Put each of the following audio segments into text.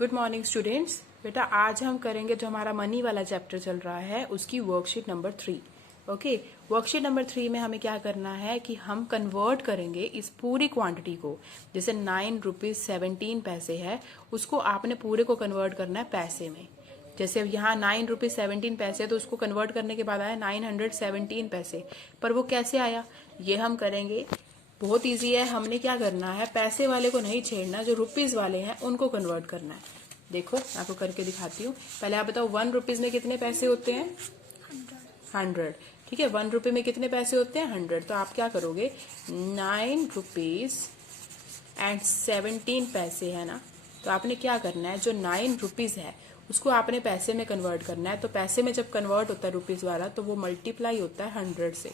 Good morning students. बेटा आज हम करेंगे जो हमारा मनी वाला चैप्टर चल रहा है उसकी worksheet number 3। Okay, worksheet number 3 में हमें क्या करना है कि हम कन्वर्ट करेंगे इस पूरी क्वांटिटी को। जैसे 9 रुपीज 17 पैसे है, उसको आपने पूरे को कन्वर्ट करना है पैसे में। जैसे अब यहाँ 9 रुपीज 17 पैसे तो उसको कन्वर्ट करने के बाद आया 917 पैसे, पर वो कैसे आया ये हम करेंगे। बहुत इजी है। हमने क्या करना है, पैसे वाले को नहीं छेड़ना, जो रुपीज वाले हैं उनको कन्वर्ट करना है। देखो मैं आपको करके दिखाती हूँ। पहले आप बताओ 1 रुपीज में कितने पैसे होते हैं? 100। ठीक है, 1 रुपए में कितने पैसे होते हैं? 100। तो आप क्या करोगे, 9 रुपीज 17 पैसे है ना, तो आपने क्या करना है, जो 9 रुपीज है उसको आपने पैसे में कन्वर्ट करना है। तो पैसे में जब कन्वर्ट होता है रुपीज वाला तो वो मल्टीप्लाई होता है 100 से।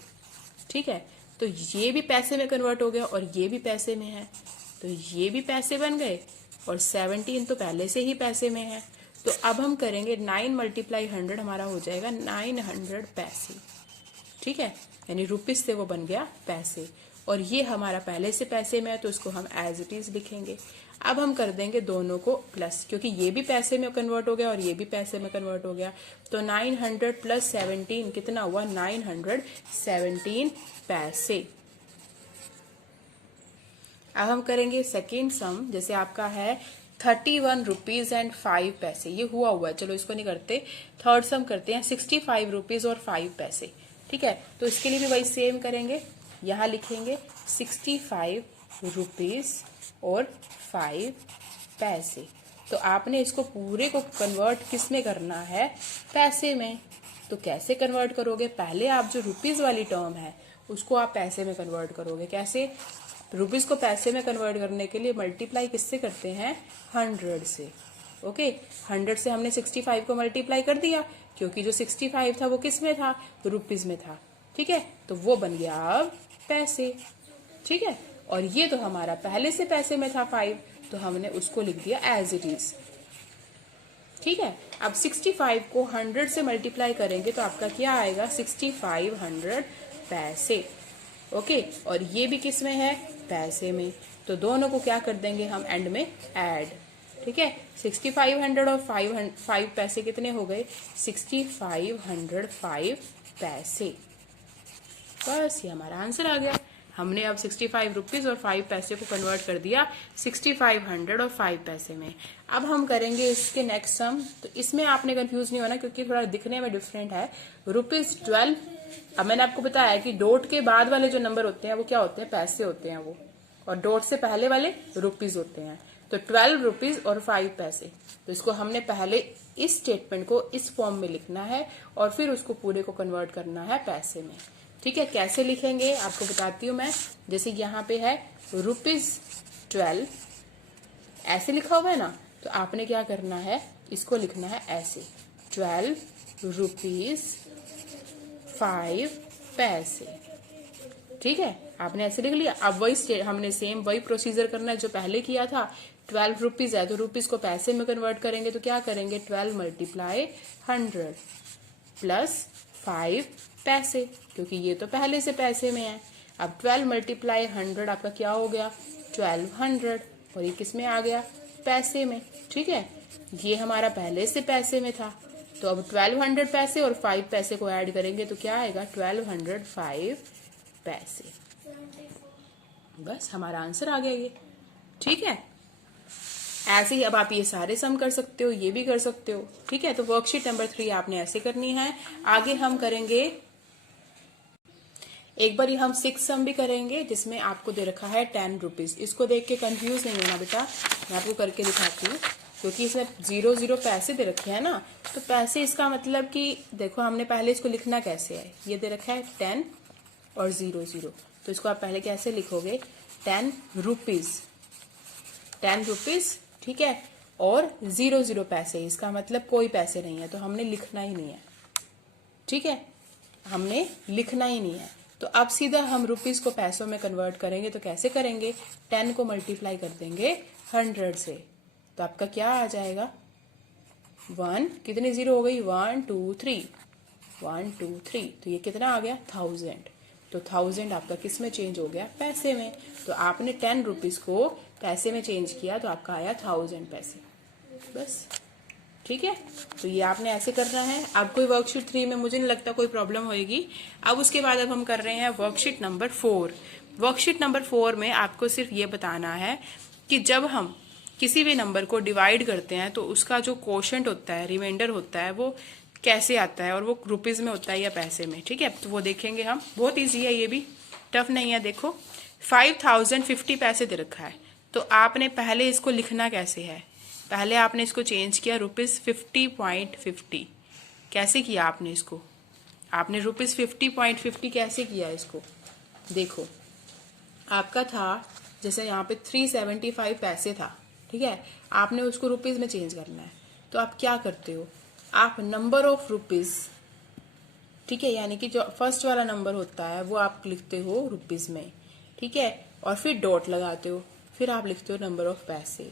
ठीक है, तो ये भी पैसे में कन्वर्ट हो गया और ये भी पैसे में है, तो ये भी पैसे बन गए और 17 तो पहले से ही पैसे में है। तो अब हम करेंगे 9 मल्टीप्लाई 100, हमारा हो जाएगा 900 पैसे। ठीक है, यानी रुपीज से वो बन गया पैसे, और ये हमारा पहले से पैसे में है तो उसको हम एज इट इज लिखेंगे। अब हम कर देंगे दोनों को प्लस, क्योंकि ये भी पैसे में कन्वर्ट हो गया और ये भी पैसे में कन्वर्ट हो गया। तो 900 प्लस 17 कितना हुआ? 917 पैसे। अब हम करेंगे सेकेंड सम। जैसे आपका है 31 रुपीज 5 पैसे, ये हुआ हुआ है, चलो इसको नहीं करते। थर्ड सम करते हैं 65 रुपीज और 5 पैसे। ठीक है, तो इसके लिए भी वही सेम करेंगे। यहाँ लिखेंगे 65 रुपीज और 5 पैसे। तो आपने इसको पूरे को कन्वर्ट किस में करना है? पैसे में। तो कैसे कन्वर्ट करोगे? पहले आप जो रुपीज वाली टर्म है उसको आप पैसे में कन्वर्ट करोगे। कैसे? रुपीज को पैसे में कन्वर्ट करने के लिए मल्टीप्लाई किससे करते हैं? 100 से। ओके, 100 से हमने 65 को मल्टीप्लाई कर दिया, क्योंकि जो 65 था वो किस में था? रुपीज में था। ठीक है, तो वो बन गया अब पैसे। ठीक है, और ये तो हमारा पहले से पैसे में था 5, तो हमने उसको लिख दिया एज इट इज। ठीक है, अब 65 को 100 से मल्टीप्लाई करेंगे तो आपका क्या आएगा? 6500 पैसे। ओके, और ये भी किस में है? पैसे में। तो दोनों को क्या कर देंगे हम एंड में? ऐड। ठीक है, 6500 और 5 पैसे कितने हो गए? 6505 पैसे। बस ये हमारा आंसर आ गया। हमने अब 65 रुपीज और 5 पैसे को कन्वर्ट कर दिया 6500 और 5 पैसे में। अब हम करेंगे इसके नेक्स्ट सम। तो इसमें आपने कंफ्यूज नहीं होना, क्योंकि थोड़ा दिखने में डिफरेंट है। रुपीज 12। अब मैंने आपको बताया कि डॉट के बाद वाले जो नंबर होते हैं वो क्या होते हैं? पैसे होते हैं वो, और डॉट से पहले वाले रुपीज होते हैं। तो 12 रुपीज और 5 पैसे। तो इसको हमने पहले इस स्टेटमेंट को इस फॉर्म में लिखना है और फिर उसको पूरे को कन्वर्ट करना है पैसे में। ठीक है, कैसे लिखेंगे आपको बताती हूँ मैं। जैसे यहाँ पे है रुपीज 12, ऐसे लिखा हुआ है ना, तो आपने क्या करना है, इसको लिखना है ऐसे, 12 रुपीज 5 पैसे। ठीक है, आपने ऐसे लिख लिया। अब वही हमने सेम वही प्रोसीजर करना है जो पहले किया था। 12 रुपीज है तो रुपीज को पैसे में कन्वर्ट करेंगे, तो क्या करेंगे? 12 मल्टीप्लाई 100 प्लस 5 पैसे, क्योंकि ये तो पहले से पैसे में है। अब 12 मल्टीप्लाई 100 आपका क्या हो गया? 1200, और ये किस में आ गया? पैसे में। ठीक है, ये हमारा पहले से पैसे में था, तो अब 1200 पैसे और 5 पैसे को ऐड करेंगे तो क्या आएगा? 1205 पैसे। बस हमारा आंसर आ गया ये। ठीक है, ऐसे ही अब आप ये सारे सम कर सकते हो, ये भी कर सकते हो। ठीक है, तो वर्कशीट नंबर 3 आपने ऐसे करनी है। आगे हम करेंगे एक बार हम 6 सम भी करेंगे, जिसमें आपको दे रखा है 10 रुपीज। इसको देख के कंफ्यूज नहीं होना बेटा, मैं आपको करके दिखाती हूँ। क्योंकि इसमें 0 पैसे दे रखे हैं ना, तो पैसे इसका मतलब कि देखो हमने पहले इसको लिखना कैसे है। ये दे रखा है 10 और 0, तो इसको आप पहले कैसे लिखोगे? 10 रुपीज, 10 रुपीज। ठीक है, और 0 पैसे, इसका मतलब कोई पैसे नहीं है, तो हमने लिखना ही नहीं है। ठीक है, हमने लिखना ही नहीं है। तो अब सीधा हम रुपीज को पैसों में कन्वर्ट करेंगे, तो कैसे करेंगे? 10 को मल्टीप्लाई कर देंगे 100 से, तो आपका क्या आ जाएगा? 1, कितने 0 हो गई? 1 2 3, 1 2 3, तो ये कितना आ गया? 1000। तो 1000 आपका किस में चेंज हो गया? पैसे में। तो आपने 10 रुपीज को पैसे में चेंज किया तो आपका आया 1000 पैसे। बस, ठीक है। तो ये आपने ऐसे करना है। अब कोई वर्कशीट 3 में मुझे नहीं लगता कोई प्रॉब्लम होएगी। अब उसके बाद अब हम कर रहे हैं वर्कशीट नंबर 4। वर्कशीट नंबर 4 में आपको सिर्फ ये बताना है कि जब हम किसी भी नंबर को डिवाइड करते हैं तो उसका जो कोशेंट होता है, रिमाइंडर होता है, वो कैसे आता है और वो रुपीज में होता है या पैसे में, ठीक है। तो वो देखेंगे हम। बहुत ईजी है, ये भी टफ नहीं है। देखो 5050 पैसे दे रखा है, तो आपने पहले इसको लिखना कैसे है? पहले आपने इसको चेंज किया ₹50.50। कैसे किया आपने इसको? आपने ₹50.50 कैसे किया इसको? देखो, आपका था जैसे यहाँ पे 375 पैसे था, ठीक है। आपने उसको रुपीज में चेंज करना है, तो आप क्या करते हो? आप नंबर ऑफ रुपीज, ठीक है, यानी कि जो फर्स्ट वाला नंबर होता है वो आप लिखते हो रुपीज में, ठीक है, और फिर डॉट लगाते हो, फिर आप लिखते हो नंबर ऑफ पैसे,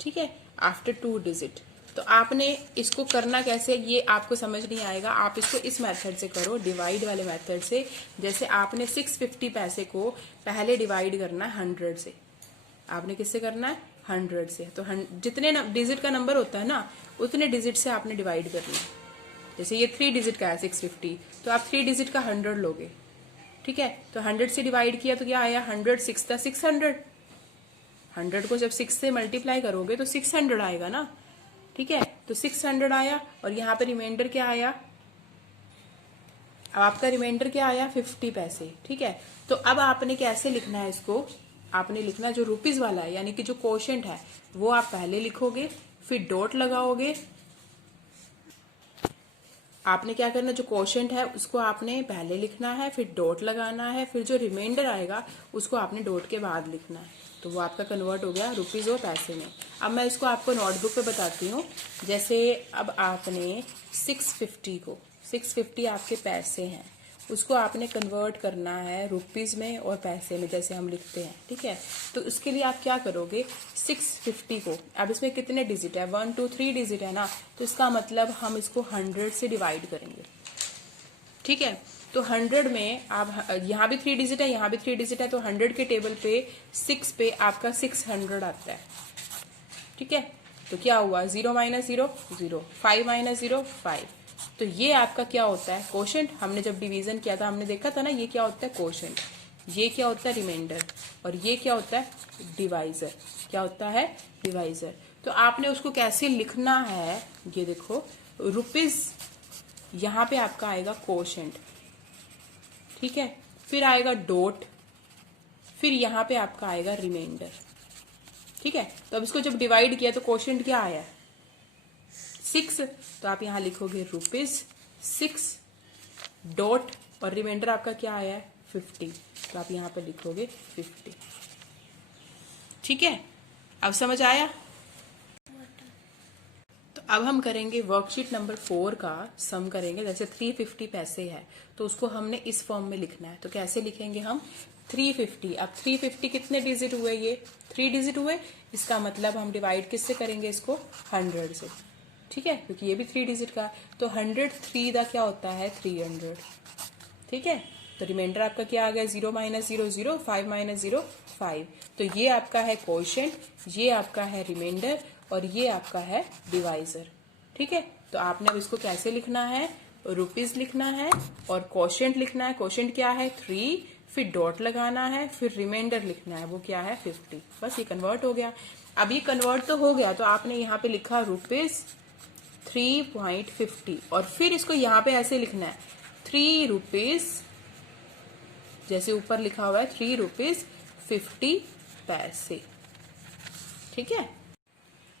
ठीक है, आफ्टर 2 डिजिट। तो आपने इसको करना कैसे, ये आपको समझ नहीं आएगा। आप इसको इस मेथड से करो, डिवाइड वाले मेथड से। जैसे आपने 650 पैसे को पहले डिवाइड करना है 100 से। आपने किससे करना है? 100 से। तो जितने डिजिट का नंबर होता है ना, उतने डिजिट से आपने डिवाइड करना है। जैसे ये 3 डिजिट का है 650, तो आप 3 डिजिट का 100 लोगे, ठीक है। तो 100 से डिवाइड किया तो क्या आया? 100 6 था 600। 100 को जब 6 से मल्टीप्लाई करोगे तो 600 आएगा ना, ठीक है। तो 600 आया, और यहाँ पे रिमाइंडर क्या आया? अब आपका रिमाइंडर क्या आया? 50 पैसे, ठीक है। तो अब आपने कैसे लिखना है इसको? आपने लिखना जो रुपीज वाला है, यानी कि जो कोशेंट है, वो आप पहले लिखोगे, फिर डॉट लगाओगे। आपने क्या करना, जो कोशेंट है उसको आपने पहले लिखना है, फिर डॉट लगाना है, फिर जो रिमाइंडर आएगा उसको आपने डॉट के बाद लिखना है। तो वो आपका कन्वर्ट हो गया रुपीज और पैसे में। अब मैं इसको आपको नोटबुक पे बताती हूँ। जैसे अब आपने 650 आपके पैसे हैं, उसको आपने कन्वर्ट करना है रुपीज में और पैसे में, जैसे हम लिखते हैं, ठीक है। तो उसके लिए आप क्या करोगे? 650 को, अब इसमें कितने डिजिट है? 1 2 3 डिजिट है ना, तो इसका मतलब हम इसको 100 से डिवाइड करेंगे, ठीक है। तो 100 में आप, यहाँ भी 3 डिजिट है, यहाँ भी 3 डिजिट है, तो 100 के टेबल पे 6 पे आपका 600 आता है, ठीक है। तो क्या हुआ? 0 - 0 0, 5 - 0 5। तो ये आपका क्या होता है? कोशेंट। हमने जब डिवीजन किया था हमने देखा था ना, ये क्या होता है? कोशेंट। ये क्या होता है? रिमाइंडर। और ये क्या होता है? डिवाइजर। क्या होता है? डिवाइजर। तो आपने उसको कैसे लिखना है, ये देखो, रुपीज, यहाँ पे आपका आएगा कोशेंट, ठीक है, फिर आएगा डॉट, फिर यहाँ पे आपका आएगा रिमाइंडर, ठीक है। तो अब इसको जब डिवाइड किया तो कोशेंट क्या आया? 6। तो आप यहां लिखोगे रुपीज 6 डॉट, और रिमाइंडर आपका क्या आया है? 50। तो आप यहां पे लिखोगे 50, ठीक है। अब समझ आया? तो अब हम करेंगे वर्कशीट नंबर 4 का सम करेंगे। जैसे 350 पैसे है, तो उसको हमने इस फॉर्म में लिखना है। तो कैसे लिखेंगे हम? 350। अब 350 कितने डिजिट हुए? ये 3 डिजिट हुए। इसका मतलब हम डिवाइड किससे करेंगे इसको? 100 से, ठीक है, क्योंकि ये भी 3 डिजिट का। तो 100 3 का क्या होता है? 300, ठीक है। तो रिमाइंडर आपका क्या आ गया? 0 - 0 0, 5 - 0 5। तो ये आपका है कोशेंट, ये आपका है रिमाइंडर, और ये आपका है डिवाइजर, ठीक है। तो आपने अब इसको कैसे लिखना है? रुपीज लिखना है और कोशेंट लिखना है। कोशेंट क्या है? 3, फिर डॉट लगाना है, फिर रिमाइंडर लिखना है, वो क्या है? 50। बस ये कन्वर्ट हो गया। अब ये कन्वर्ट तो हो गया, तो आपने यहाँ पे लिखा रुपीज 3.50, और फिर इसको यहाँ पे ऐसे लिखना है 3 रुपीज, जैसे ऊपर लिखा हुआ है 3 रुपीज 50 पैसे, ठीक है।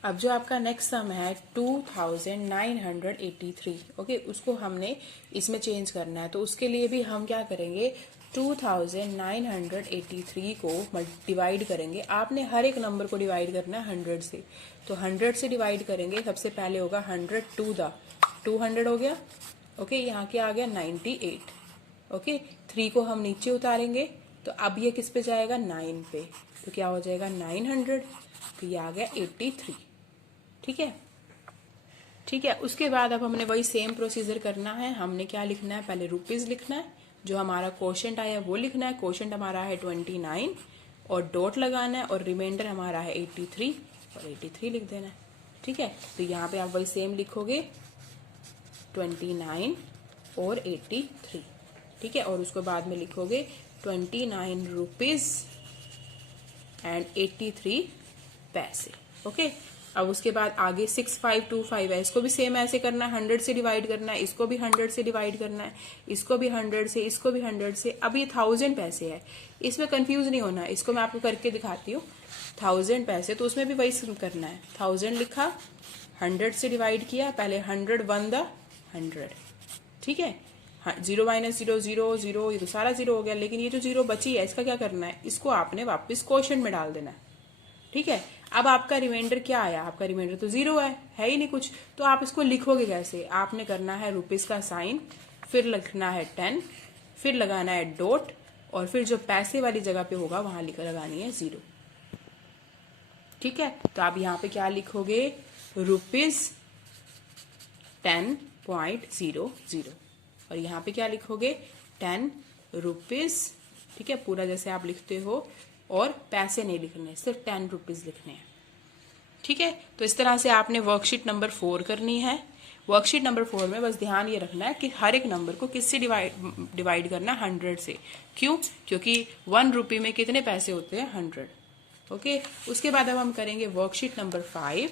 अब जो आपका नेक्स्ट सम है 2983, ओके, उसको हमने इसमें चेंज करना है। तो उसके लिए भी हम क्या करेंगे? 2983 को डिवाइड करेंगे। आपने हर एक नंबर को डिवाइड करना है 100 से। तो 100 से डिवाइड करेंगे। सबसे पहले होगा 100 टू द 200 हो गया, ओके। यहाँ क्या आ गया? 98, ओके। 3 को हम नीचे उतारेंगे, तो अब ये किस पे जाएगा? 9 पे। तो क्या हो जाएगा? 900। तो ये आ गया 83, ठीक है, ठीक है। उसके बाद अब हमने वही सेम प्रोसीजर करना है। हमने क्या लिखना है? पहले रुपीज लिखना है, जो हमारा कोशेंट आया वो लिखना है। कोशेंट हमारा है 29, और डॉट लगाना है, और रिमाइंडर हमारा है 83, और 83 लिख देना है, ठीक है, तो यहाँ पे आप वही सेम लिखोगे 29 और 83, ठीक है, और उसको बाद में लिखोगे 29 रुपीज एंड 83 पैसे। ओके, अब उसके बाद आगे 6525 है, इसको भी सेम ऐसे करना है, 100 से डिवाइड करना है, इसको भी 100 से डिवाइड करना है, इसको भी 100 से, इसको भी 100 से। अब ये 1000 पैसे है, इसमें कंफ्यूज नहीं होना है, इसको मैं आपको करके दिखाती हूँ। 1000 पैसे, तो उसमें भी वही करना है, 1000 लिखा, 100 से डिवाइड किया, पहले 100 वन द 100, ठीक है, 0 माइनस 0 0 0, ये तो सारा 0 हो गया, लेकिन ये जो 0 बची है इसका क्या करना है, इसको आपने वापस क्वोशंट में डाल देना है, ठीक है। अब आपका रिमाइंडर क्या आया, आपका रिमाइंडर तो 0 है ही नहीं कुछ, तो आप इसको लिखोगे कैसे, आपने करना है रुपीज का साइन, फिर लिखना है 10, फिर लगाना है डॉट, और फिर जो पैसे वाली जगह पे होगा वहां लगानी है 0, ठीक है। तो आप यहाँ पे क्या लिखोगे, रुपीज 10.00, और यहाँ पे क्या लिखोगे 10 रुपीज, ठीक है, पूरा जैसे आप लिखते हो, और पैसे नहीं लिखने, सिर्फ 10 रुपीज लिखने हैं, ठीक है। तो इस तरह से आपने वर्कशीट नंबर 4 करनी है। वर्कशीट नंबर 4 में बस ध्यान ये रखना है कि हर एक नंबर को किससे डिवाइड करना है, 100 से। क्यों, क्योंकि 1 रुपये में कितने पैसे होते हैं, 100। ओके, उसके बाद अब हम करेंगे वर्कशीट नंबर 5।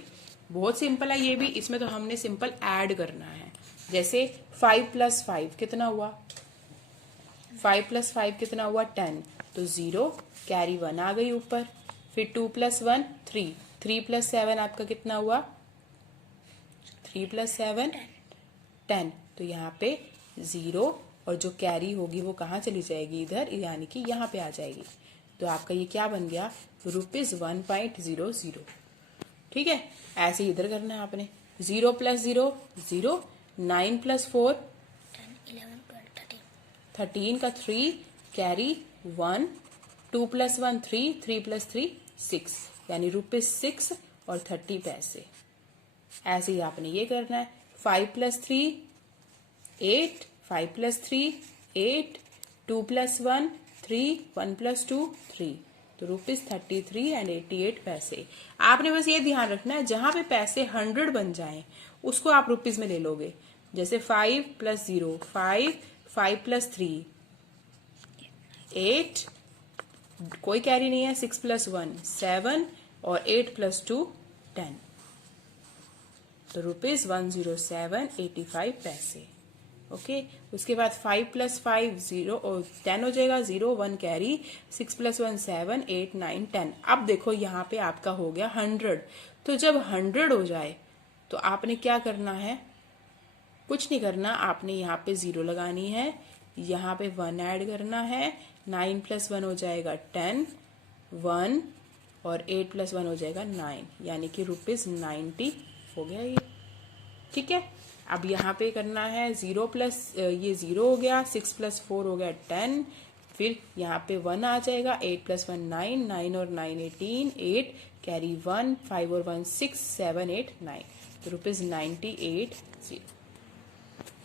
बहुत सिंपल है ये भी, इसमें तो हमने सिंपल ऐड करना है। जैसे 5 + 5 कितना हुआ, 5 + 5 कितना हुआ 10, तो 0 कैरी 1 आ गई ऊपर, फिर 2 + 1 3, 3 + 7 आपका कितना हुआ, 3 + 7 10, तो यहाँ पे 0 और जो कैरी होगी वो कहाँ चली जाएगी, इधर, यानी कि यहाँ पे आ जाएगी। तो आपका ये क्या बन गया, रुपीज 1.00, ठीक है। ऐसे इधर करना है आपने, 0 + 0 0, 9 + 4 13 का 3 कैरी 1, 2 + 1 3, 3 + 3 6, यानी रुपीज 6 और 30 पैसे। ऐसे ही आपने ये करना है, 5 + 3 8, 5 + 3 8, 2 + 1 3, 1 + 2 3, तो रुपीज 33 एंड 88 पैसे। आपने बस ये ध्यान रखना है, जहां पे पैसे 100 बन जाएं उसको आप रुपीज में ले लोगे। जैसे 5 + 0 5, 5 + 3 8, कोई कैरी नहीं है, 6 + 1 7, और 8 + 2 10, तो रुपीज 107.85 पैसे। ओके, उसके बाद 5 + 5 0 और 10 हो जाएगा, 0 1 कैरी, 6 + 1 7 8 9 10। अब देखो यहाँ पे आपका हो गया 100। तो जब 100 हो जाए तो आपने क्या करना है, कुछ नहीं करना, आपने यहाँ पे 0 लगानी है, यहाँ पे 1 ऐड करना है, 9 + 1 हो जाएगा 10, 1 और 8 + 1 हो जाएगा 9, यानी कि रुपीज 90 हो गया ये, ठीक है। अब यहाँ पे करना है 0 प्लस ये 0 हो गया, 6 + 4 हो गया 10, फिर यहाँ पे 1 आ जाएगा, 8 + 1 9, 9 और 9 18, 8 कैरी 1, 5 और 1 6 7 8 9, तो रुपीज 98.0,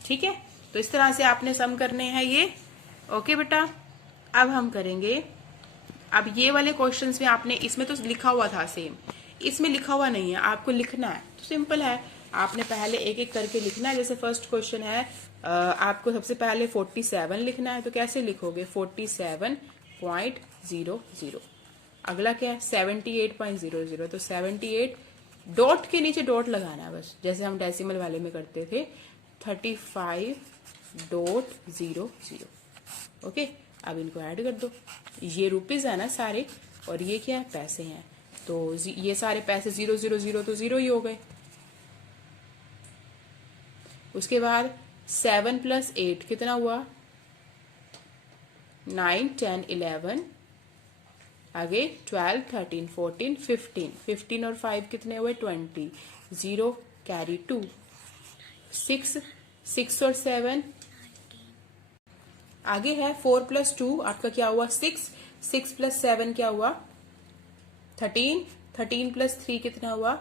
ठीक है। तो इस तरह से आपने सम करने हैं ये। ओके बेटा, अब हम करेंगे, अब ये वाले क्वेश्चंस में आपने, इसमें तो लिखा हुआ था सेम, इसमें लिखा हुआ नहीं है, आपको लिखना है। तो सिंपल है, आपने पहले एक एक करके लिखना है। जैसे फर्स्ट क्वेश्चन है, आपको सबसे पहले 47 लिखना है, तो कैसे लिखोगे, 47.00। अगला क्या है, 78.00, तो 78 डॉट के नीचे डॉट लगाना है बस, जैसे हम डेसिमल वाले में करते थे, 35.00। ओके, अब इनको ऐड कर दो, ये रुपीज है ना सारे, और ये क्या है, पैसे हैं, तो ये सारे पैसे 0 0 0 तो 0 ही हो गए। उसके बाद 7 + 8 कितना हुआ, 9 10 11, आगे 12 13 14 15, 15 और 5 कितने हुए, 20, 0 कैरी 2, 6 6 और 7, आगे है 4 + 2 आपका क्या हुआ, 6, 6 + 7 क्या हुआ, 13, 13 + 3 कितना हुआ,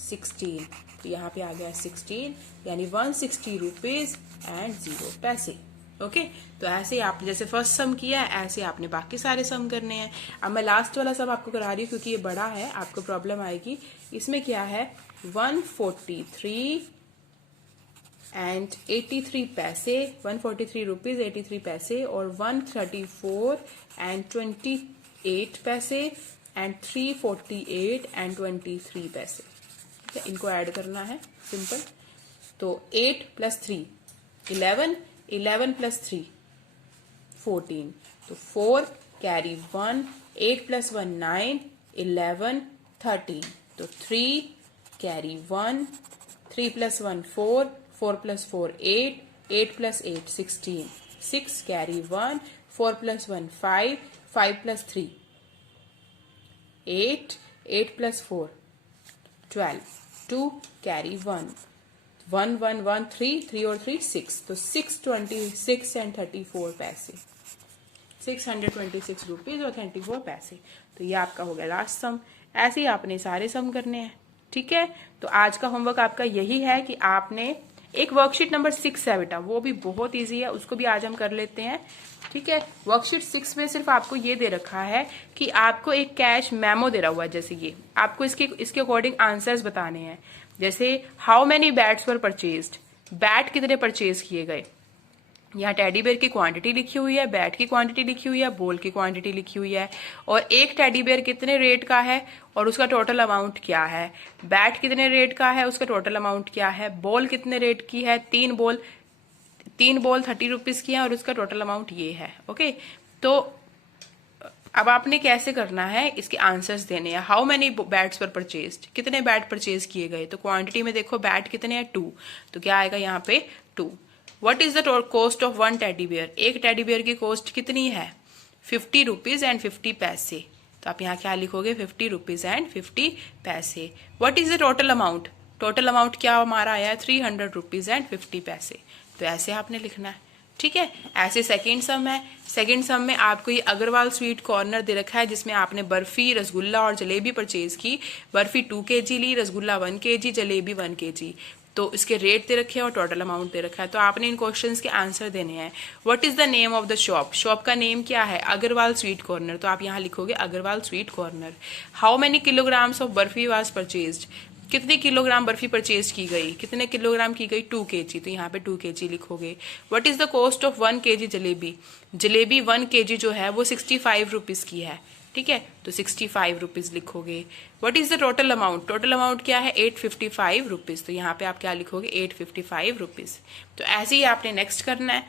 16, तो यहाँ पे आ गया 16, यानी 160 रुपीज एंड 0 पैसे। ओके, तो ऐसे ही आपने जैसे फर्स्ट सम किया है, ऐसे आपने बाकी सारे सम करने हैं। अब मैं लास्ट वाला सम आपको करा रही हूँ क्योंकि ये बड़ा है, आपको प्रॉब्लम आएगी। इसमें क्या है, 143 पैसे, 143 रुपीज 83 पैसे, और 134 and 28 पैसे एंड 348 and 23 पैसे। ठीक है, इनको ऐड करना है सिंपल। तो 8 + 3 11, 11 + 3 14, तो 4 कैरी 1, 8 + 1 9, 11 13, तो 3 कैरी 1, 3 + 1 4, 4 + 4 8, 8 + 8 16, 6 कैरी 1, 4 + 1 5, 5 + 3 8, 8 + 4 12, 2 कैरी 1, 1 1 1 3, 3 और 3 6, तो 626 and 34 पैसे, 626 रुपीज और 34 पैसे। तो ये आपका हो गया लास्ट सम। ऐसे ही आपने सारे सम करने हैं। ठीक है, तो आज का होमवर्क आपका यही है कि आपने एक वर्कशीट नंबर 6 है बेटा, वो भी बहुत इजी है, उसको भी आज हम कर लेते हैं। ठीक है, वर्कशीट 6 में सिर्फ आपको ये दे रखा है कि आपको एक कैश मेमो दे रहा हुआ है, जैसे ये आपको इसके अकॉर्डिंग आंसर्स बताने हैं। जैसे how many bats were purchased, bat कितने परचेज किए गए, यहाँ टेडी बेयर की क्वांटिटी लिखी हुई है, बैट की क्वांटिटी लिखी हुई है, बॉल की क्वांटिटी लिखी हुई है, और एक टेडी बेयर कितने रेट का है और उसका टोटल अमाउंट क्या है, बैट कितने रेट का है उसका टोटल अमाउंट क्या है, बॉल कितने रेट की है, तीन बॉल 30 रुपीज की है और उसका टोटल अमाउंट ये है। ओके, तो अब आपने कैसे करना है, इसके आंसर्स देने हैं। हाउ मेनी बैट्स पर परचेज्ड, कितने बैट परचेज किए गए, तो क्वांटिटी में देखो बैट कितने हैं 2, तो क्या आएगा यहाँ पे 2। What is the cost of 1 teddy bear, एक टेडी बेयर की कॉस्ट कितनी है 50 रुपीज एंड 50 पैसे, तो आप यहाँ क्या लिखोगे 50 रुपीज एंड 50 पैसे। What is the total amount, total amount क्या हमारा आया है 300 रुपीज एंड 50 पैसे, तो ऐसे आपने लिखना है। ठीक है, ऐसे सेकंड सम है। सेकंड सम में आपको ये अग्रवाल स्वीट कॉर्नर दे रखा है, जिसमें आपने बर्फी, रसगुल्ला और जलेबी परचेज की। बर्फी 2 kg ली, रसगुल्ला 1 kg, जलेबी 1 kg, तो इसके रेट दे रखे हैं और टोटल अमाउंट दे रखा है। तो आपने इन क्वेश्चंस के आंसर देने हैं। What is the name of the shop, shop का नेम क्या है अग्रवाल स्वीट कॉर्नर, तो आप यहाँ लिखोगे Agarwal sweet corner. How many kilograms of barfi was purchased, कितने किलोग्राम बर्फी परचेज की गई, कितने किलोग्राम की गई 2 kg, तो यहाँ पे 2 kg लिखोगे। What is the cost of 1 kg jalebi, jalebi 1 kg जो है वो 65 रुपीज की है। ठीक है, तो 65 रुपीज लिखोगे। What is the total amount, total amount क्या है 855 रुपीज, तो यहाँ पे आप क्या लिखोगे 855 रुपीज। तो ऐसे ही आपने नेक्स्ट करना है।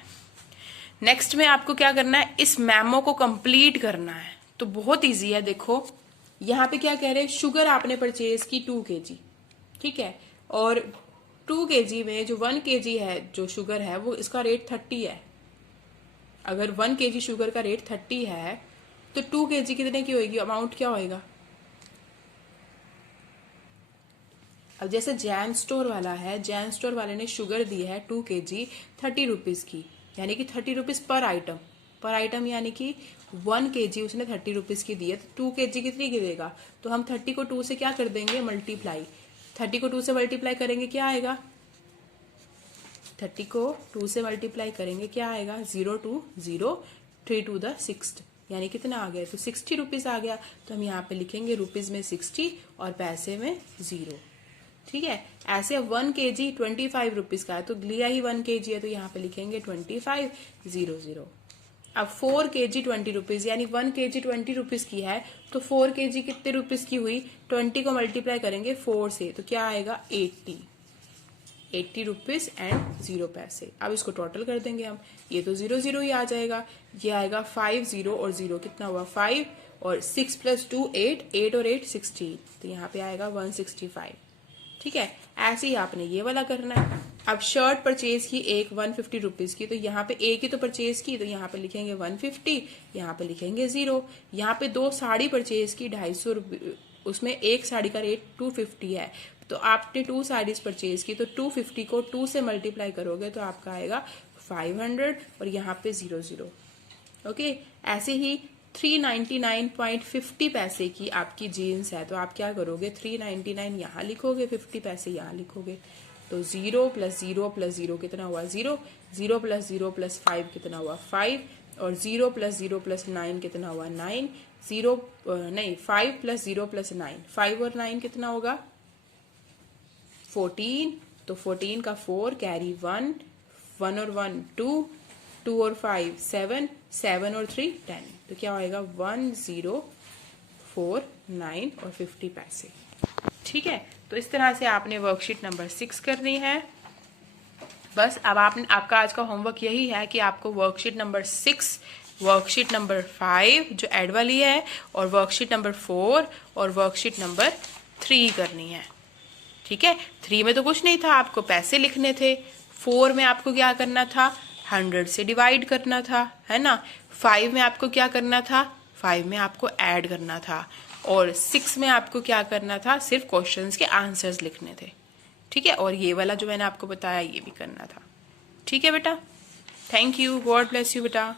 नेक्स्ट में आपको क्या करना है, इस मेमो को कंप्लीट करना है। तो बहुत ईजी है, देखो यहाँ पे क्या कह रहे हैं, शुगर आपने परचेज की 2 kg, ठीक है, और 2 kg में जो 1 kg है जो शुगर है वो इसका रेट 30 है। अगर 1 kg शुगर का रेट 30 है तो 2 kg कितने की होगी, अमाउंट क्या होएगा। अब जैसे जैन स्टोर वाला है, जैन स्टोर वाले ने शुगर दी है 2 kg 30 रुपीज की, यानी कि 30 रुपीज पर आइटम, पर आइटम यानी कि 1 kg उसने 30 रुपीज की दी है, तो 2 kg कितनी की देगा, तो हम 30 को 2 से क्या कर देंगे मल्टीप्लाई, 30 को 2 से मल्टीप्लाई करेंगे क्या आएगा, 30 को 2 से मल्टीप्लाई करेंगे क्या आएगा 0 2 0 3 to the 6, यानी कितना आ गया, तो 60 रुपीज आ गया। तो हम यहाँ पे लिखेंगे रुपीज में 60 और पैसे में 0। ठीक है, ऐसे 1 kg 25 रुपीज का है, तो लिया ही 1 kg है, तो यहाँ पे लिखेंगे 25 00। अब 4 kg 20 रुपीज, यानी 1 kg 20 रुपीज की है, तो 4 kg कितने रुपीज की हुई, 20 को मल्टीप्लाई करेंगे 4 से, तो क्या आएगा 80 रुपीज एंड 0 पैसे। अब इसको टोटल कर देंगे हम, ये तो 0 0 ही आ जाएगा, ये आएगा 5 0 और 0 कितना हुआ 5, और 6 + 2 8, 8 और 8 16, तो यहाँ पे आएगा 165। ठीक है, ऐसे ही आपने ये वाला करना है। अब शर्ट परचेज की एक 150 रुपीज की, तो यहाँ पे एक ही तो परचेज की, तो यहाँ पे लिखेंगे 150, यहाँ पे लिखेंगे 0। यहाँ पे 2 साड़ी परचेज की 250 रुपये, उसमें एक साड़ी का रेट 250 है, तो आपने 2 साड़ीज परचेज की, तो 250 को 2 से मल्टीप्लाई करोगे तो आपका आएगा 500 और यहाँ पे 0 0। ओके, ऐसे ही 399.50 पैसे की आपकी जीन्स है, तो आप क्या करोगे 399 यहाँ लिखोगे, 50 पैसे यहाँ लिखोगे, तो 0 + 0 + 0 कितना हुआ 0, 0 + 0 + 5 कितना हुआ 5, और 0 + 0 + 9 कितना हुआ 9, 5 + 0 + 9, 5 और 9 कितना होगा 14, तो 14 का 4 कैरी 1, 1 और 1 2, 2 और 5 7, 7 और 3 10, तो क्या होएगा 1049 और 50 पैसे। ठीक है, तो इस तरह से आपने वर्कशीट नंबर 6 करनी है। बस अब आपका आज का होमवर्क यही है कि आपको वर्कशीट नंबर 6, वर्कशीट नंबर 5 जो एड वाली है, और वर्कशीट नंबर 4 और वर्कशीट नंबर 3 करनी है। ठीक है, 3 में तो कुछ नहीं था, आपको पैसे लिखने थे। 4 में आपको क्या करना था, 100 से डिवाइड करना था, है ना। 5 में आपको क्या करना था, 5 में आपको ऐड करना था, और 6 में आपको क्या करना था, सिर्फ क्वेश्चंस के आंसर्स लिखने थे। ठीक है, और ये वाला जो मैंने आपको बताया ये भी करना था। ठीक है बेटा, thank you, God bless you बेटा।